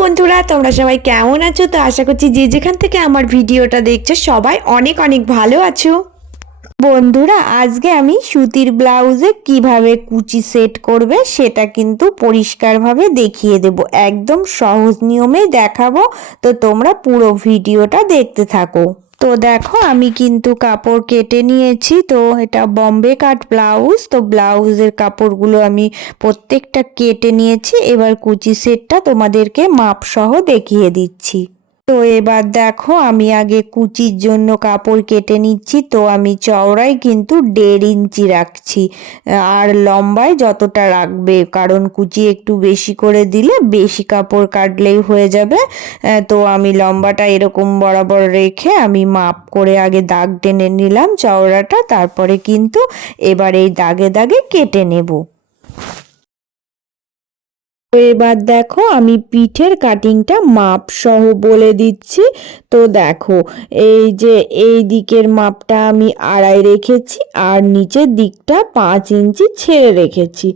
বন্ধুরা তোমরা সবাই কেমন আছো? তো আশা করছি যে যেখান থেকে আমার ভিডিওটা দেখছো সবাই অনেক অনেক ভালো আছো। বন্ধুরা আজকে আমি সুতির ব্লাউজে কিভাবে কুচি সেট করবে সেটা কিন্তু পরিষ্কারভাবে দেখিয়ে দেব, একদম সহজ নিয়মেই দেখাবো। তো তোমরা পুরো ভিডিওটা দেখতে থাকো। তো দেখো আমি কিন্তু কাপড় কেটে নিয়েছি। তো এটা বম্বে কাট ব্লাউজ। তো ব্লাউজের কাপড়গুলো আমি প্রত্যেকটা কেটে নিয়েছি। এবার কুচি সেটটা তোমাদেরকে মাপ সহ দেখিয়ে দিচ্ছি। তো এবার দেখো আমি আগে কুচির জন্য কাপড় কেটে নিচ্ছি। তো আমি চওড়ায় কিন্তু 1.5 ইঞ্চি রাখছি, আর লম্বায় যতটা রাখবে, কারণ কুচি একটু বেশি করে দিলে বেশি কাপড় কাটলেই হয়ে যাবে। তো আমি লম্বাটা এরকম বরাবর রেখে আমি মাপ করে আগে দাগ টেনে নিলাম চওড়াটা, তারপরে কিন্তু এবার এই দাগে দাগে কেটে নেব। তো এবার দেখো আমি পিঠের কাটিংটা মাপ সহ বলে দিচ্ছি। তো দেখো এই যে এই দিকের মাপটা আমি 2.5 রেখেছি, আর নিচের দিকটা 5 ইঞ্চি ছেড়ে রেখেছি।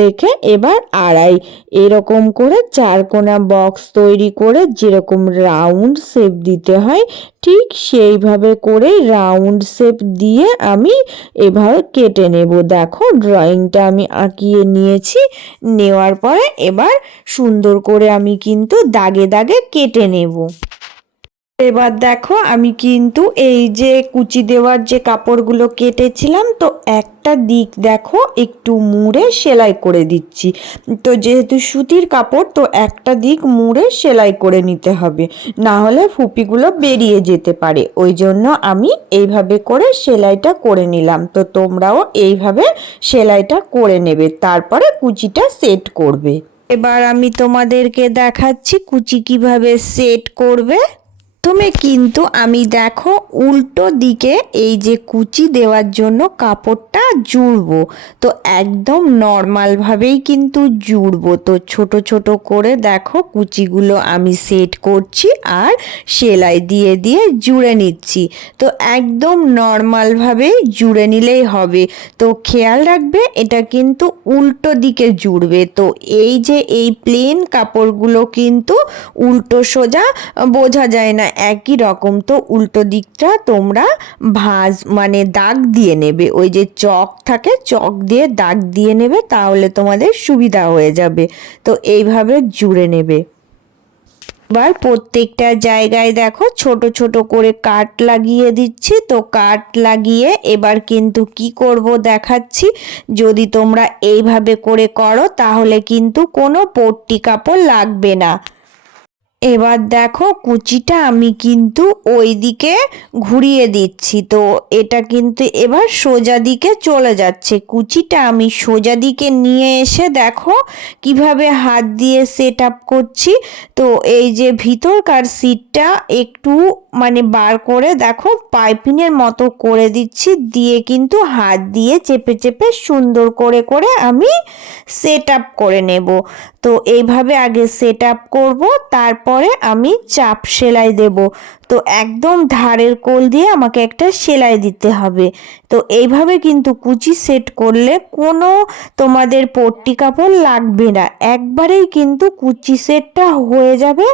রেখে এবার 2.5 এরকম করে 4 কোণা বক্স তৈরি করে যেরকম রাউন্ড শেপ দিতে হয় ঠিক সেইভাবে করে রাউন্ড শেপ দিয়ে আমি এভাবে কেটে নেব। দেখো ড্রয়িংটা আমি আঁকিয়ে নিয়েছি। নেওয়ার পরে এবার সুন্দর করে আমি কিন্তু দাগে দাগে কেটে নেব। এবার দেখো আমি কিন্তু এই যে কুচি দেওয়ার যে কাপড়গুলো কেটেছিলাম, তো একটা দিক দেখো একটু মুড়ে সেলাই করে দিচ্ছি। তো যেহেতু সুতির কাপড়, তো একটা দিক মুড়ে সেলাই করে নিতে হবে, না হলে ফুপিগুলো বেরিয়ে যেতে পারে। ওই জন্য আমি এইভাবে করে সেলাইটা করে নিলাম। তো তোমরাও এইভাবে সেলাইটা করে নেবে, তারপরে কুচিটা সেট করবে। এবার আমি তোমাদেরকে দেখাচ্ছি কুচি কিভাবে সেট করবে। প্রথমে কিন্তু আমি দেখো উল্টো দিকে এই যে কুচি দেওয়ার জন্য কাপড়টা জুড়বো। তো একদম নর্মালভাবেই কিন্তু জুড়বো। তো ছোট ছোট করে দেখো কুচিগুলো আমি সেট করছি আর সেলাই দিয়ে দিয়ে জুড়ে নিচ্ছি। তো একদম নর্মালভাবেই জুড়ে নিলেই হবে। তো খেয়াল রাখবে এটা কিন্তু উল্টো দিকে জুড়বে। তো এই যে এই প্লেন কাপড়গুলো কিন্তু উল্টো সোজা বোঝা যায় না, একই রকম। তো উল্টো দিকটা তোমরা ভাঁজ মানে দাগ দিয়ে নেবে, ওই যে চক থাকে চক দিয়ে দাগ দিয়ে নেবে, তাহলে তোমাদের সুবিধা হয়ে যাবে। তো এইভাবে জুড়ে নেবে। এবার প্রত্যেকটা জায়গায় দেখো ছোট ছোট করে কাট লাগিয়ে দিচ্ছি। তো কাট লাগিয়ে এবার কিন্তু কি করব দেখাচ্ছি। যদি তোমরা এইভাবে করে করো তাহলে কিন্তু কোনো পট্টি কাপড় লাগবে না। এবার দেখো কুচিটা আমি কিন্তু ওই দিকে ঘুরিয়ে দিচ্ছি। তো এটা কিন্তু এবার সোজা দিকে চলে যাচ্ছে। কুচিটা আমি সোজা দিকে নিয়ে এসে দেখো কিভাবে হাত দিয়ে সেট আপ করছি। তো এই যে ভিতরকার সিটটা একটু মানে বার করে দেখো পাইপিংয়ের মতো করে দিচ্ছি, দিয়ে কিন্তু হাত দিয়ে চেপে চেপে সুন্দর করে করে আমি সেট আপ করে নেব। তো এইভাবে আগে সেট আপ করবো, তারপরে আমি চাপ সেলাই দেব। তো একদম ধারের কোল দিয়ে আমাকে একটা সেলাই দিতে হবে। তো এইভাবে কিন্তু কুচি সেট করলে কোনো তোমাদের পট্টি কাপড় লাগবে না, একবারেই কিন্তু কুচি সেটটা হয়ে যাবে,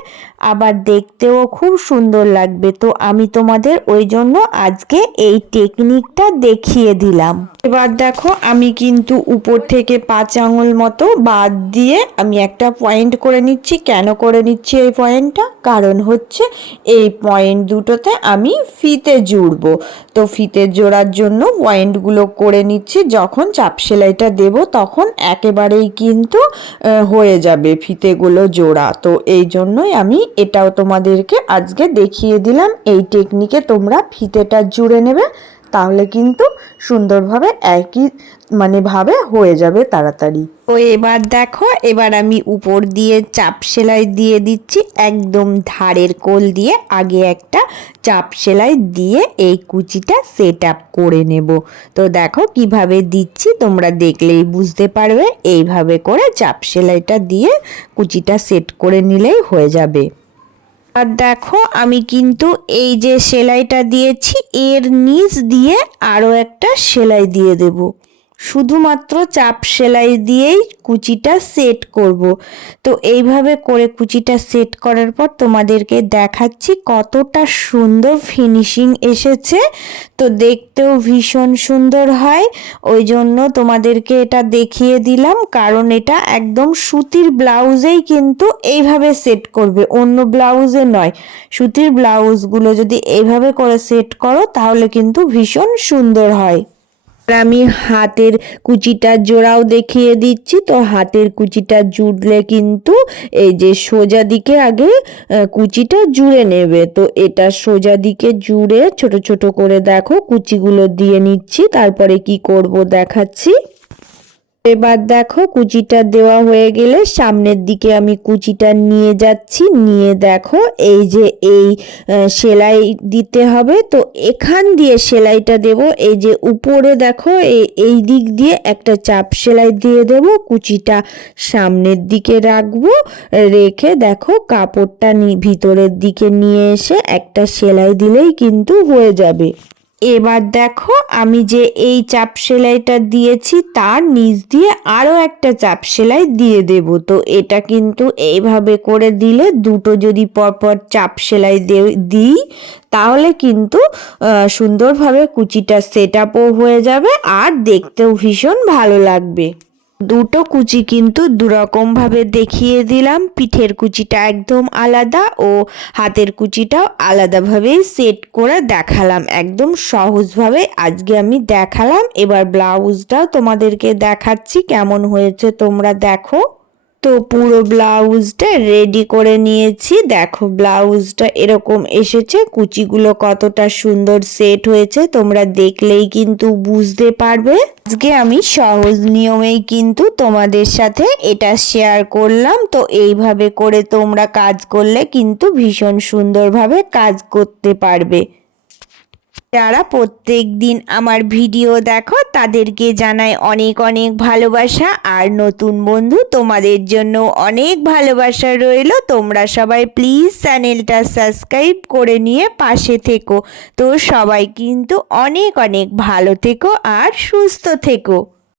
আবার দেখতেও খুব সুন্দর লাগবে। তো আমি তোমাদের ওই জন্য আজকে এই টেকনিকটা দেখিয়ে দিলাম। এবার দেখো আমি কিন্তু উপর থেকে 5 আঙুল মতো বাদ দিয়ে আমি একটা পয়েন্ট করে নিচ্ছি। কেন করে নিচ্ছি এই পয়েন্টটা? কারণ হচ্ছে এই পয়েন্ট দুটোতে আমি ফিতে জুড়বো। তো ফিতে জোড়ার জন্য পয়েন্টগুলো করে নিচ্ছি। যখন চাপ সেলাইটা দেব তখন একেবারেই কিন্তু হয়ে যাবে ফিতেগুলো জোড়া। তো এই জন্যই আমি এটাও তোমাদেরকে আজকে দেখিয়ে দিলাম। এই টেকনিকে তোমরা ফিতেটা জুড়ে নেবে, তাহলে কিন্তু সুন্দরভাবে একই ভাবে হয়ে যাবে তাড়াতাড়ি। তো এবার দেখো এবার আমি উপর দিয়ে চাপ সেলাই দিয়ে দিচ্ছি, একদম ধারের কোল দিয়ে আগে একটা চাপ সেলাই দিয়ে এই কুচিটা সেট আপ করে নেব। তো দেখো কিভাবে দিচ্ছি তোমরা দেখলেই বুঝতে পারবে। এইভাবে করে চাপ সেলাইটা দিয়ে কুচিটা সেট করে নিলেই হয়ে যাবে। আর দেখো আমি কিন্তু এই যে সেলাইটা দিয়েছি এর নিচ দিয়ে আরও একটা সেলাই দিয়ে দেব। শুধুমাত্র চাপ সেলাই দিয়েই কুচিটা সেট করব। তো এইভাবে করে কুচিটা সেট করার পর তোমাদেরকে দেখাচ্ছি কতটা সুন্দর ফিনিশিং এসেছে। তো দেখতেও ভীষণ সুন্দর হয়, ওই জন্য তোমাদেরকে এটা দেখিয়ে দিলাম, কারণ এটা একদম সুতির ব্লাউজেই কিন্তু এইভাবে সেট করবে, অন্য ব্লাউজে নয়। সুতির ব্লাউজগুলো যদি এইভাবে করে সেট করো তাহলে কিন্তু ভীষণ সুন্দর হয়। আমি হাতের কুচিটা জোড়াও দেখিয়ে দিচ্ছি। তো হাতের কুচিটা জুড়লে কিন্তু এই যে সোজা দিকে আগে কুচিটা জুড়ে নেবে। তো এটা সোজা দিকে জুড়ে ছোট ছোট করে দেখো কুচিগুলো দিয়ে নিচ্ছি, তারপরে কি করব দেখাচ্ছি। এবার দেখো কুচিটা দেওয়া হয়ে গেলে সামনের দিকে আমি কুচিটা নিয়ে যাচ্ছি, নিয়ে দেখো এই যে এই সেলাই দিতে হবে। তো এখান দিয়ে সেলাইটা দেব, এই যে উপরে দেখো এই দিক দিয়ে একটা চাপ সেলাই দিয়ে দেব, কুচিটা সামনের দিকে রাখবো, রেখে দেখো কাপড়টা ভিতরের দিকে নিয়ে এসে একটা সেলাই দিলেই কিন্তু হয়ে যাবে। এবার দেখো আমি যে এই চাপ সেলাইটা দিয়েছি তার নিচ দিয়ে আরও একটা চাপ সেলাই দিয়ে দেব। তো এটা কিন্তু এইভাবে করে দিলে দুটো যদি পরপর চাপ সেলাই দিই তাহলে কিন্তু সুন্দরভাবে কুচিটা সেট আপও হয়ে যাবে আর দেখতেও ভীষণ ভালো লাগবে। দুটো কুচি কিন্তু দুরকম ভাবে দেখিয়ে দিলাম, পিঠের কুচিটা একদম আলাদা ও হাতের কুচিটাও আলাদাভাবেই সেট করে দেখালাম, একদম সহজভাবে আজকে আমি দেখালাম। এবার ব্লাউজটাও তোমাদেরকে দেখাচ্ছি কেমন হয়েছে তোমরা দেখো। তো পুরো ব্লাউজটা রেডি করে নিয়েছি, দেখো ব্লাউজটা এরকম এসেছে, কুচিগুলো কতটা সুন্দর সেট হয়েছে তোমরা দেখলেই কিন্তু বুঝতে পারবে। আজকে আমি সহজ নিয়মেই কিন্তু তোমাদের সাথে এটা শেয়ার করলাম। তো এইভাবে করে তোমরা কাজ করলে কিন্তু ভীষণ সুন্দরভাবে কাজ করতে পারবে। যারা প্রত্যেক দিন আমার ভিডিও দেখো তাদেরকে জানাই অনেক অনেক ভালোবাসা, আর নতুন বন্ধু তোমাদের জন্য অনেক ভালোবাসা রইল। তোমরা সবাই প্লিজ চ্যানেলটা সাবস্ক্রাইব করে নিয়ে পাশে থেকো। তো সবাই কিন্তু অনেক অনেক ভালো থেকো আর সুস্থ থেকো।